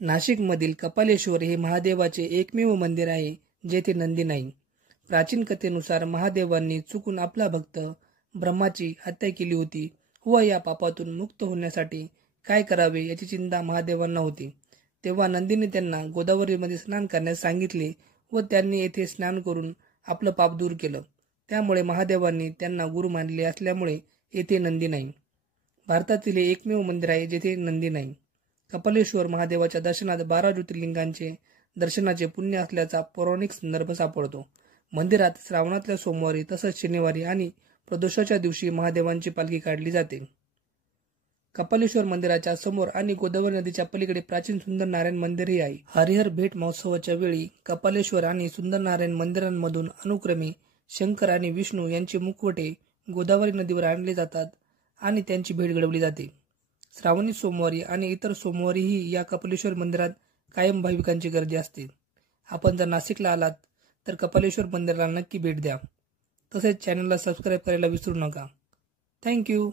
नाशिकमधील कपालेश्वर हे महादेवाचे एकमेव मंदिर आहे जेथे नंदी नाही। प्राचीन कथेनुसार महादेवांनी चुकून आपला भक्त ब्रह्माची हत्या केली होती व या पापातून मुक्त होण्यासाठी काय करावे याची चिंता महादेवांना होती। तेव्हा नंदीने त्यांना गोदावरीमध्ये स्नान करण्यास सांगितले व त्यांनी येथे स्नान करून आपलं पाप दूर केलं। त्यामुळे महादेवांनी त्यांना गुरु मानले असल्यामुळे येथे नंदी नाही। भारतातील हे एकमेव मंदिर आहे जेथे नंदी नाही। कपालेश्वर महादेवाच्या दर्शनात 12 ज्योतिर्लिंगांचे दर्शनाचे पुण्य असल्याचा पौराणिक संदर्भ सापडतो। मंदिरात श्रावणातल्या सोमवारी तसंच शनिवारी आणि प्रदोषाच्या दिवशी महादेवांची पालखी काढली जाते। कपालेश्वर मंदिराच्या समोर आणि गोदावरी नदीच्या पलीकडे प्राचीन सुंदर नारायण मंदिरही आहे। हरिहर भेट महोत्सवाच्या वेळी कपालेश्वर आणि सुंदर नारायण मंदिरांमधून अनुक्रमे शंकर आणि विष्णू यांचे मुखवटे गोदावरी नदीवर आणले जातात आणि त्यांची भेट घडवली जाते। श्रावणी सोमवारी आणि इतर सोमवारीही या कपालेश्वर मंदिरात कायम भाविकांची गर्दी असते। आपण जर नाशिकला आलात तर कपालेश्वर मंदिराला नक्की भेट द्या। तसेच चॅनलला सबस्क्राईब करायला विसरू नका। थँक्यू।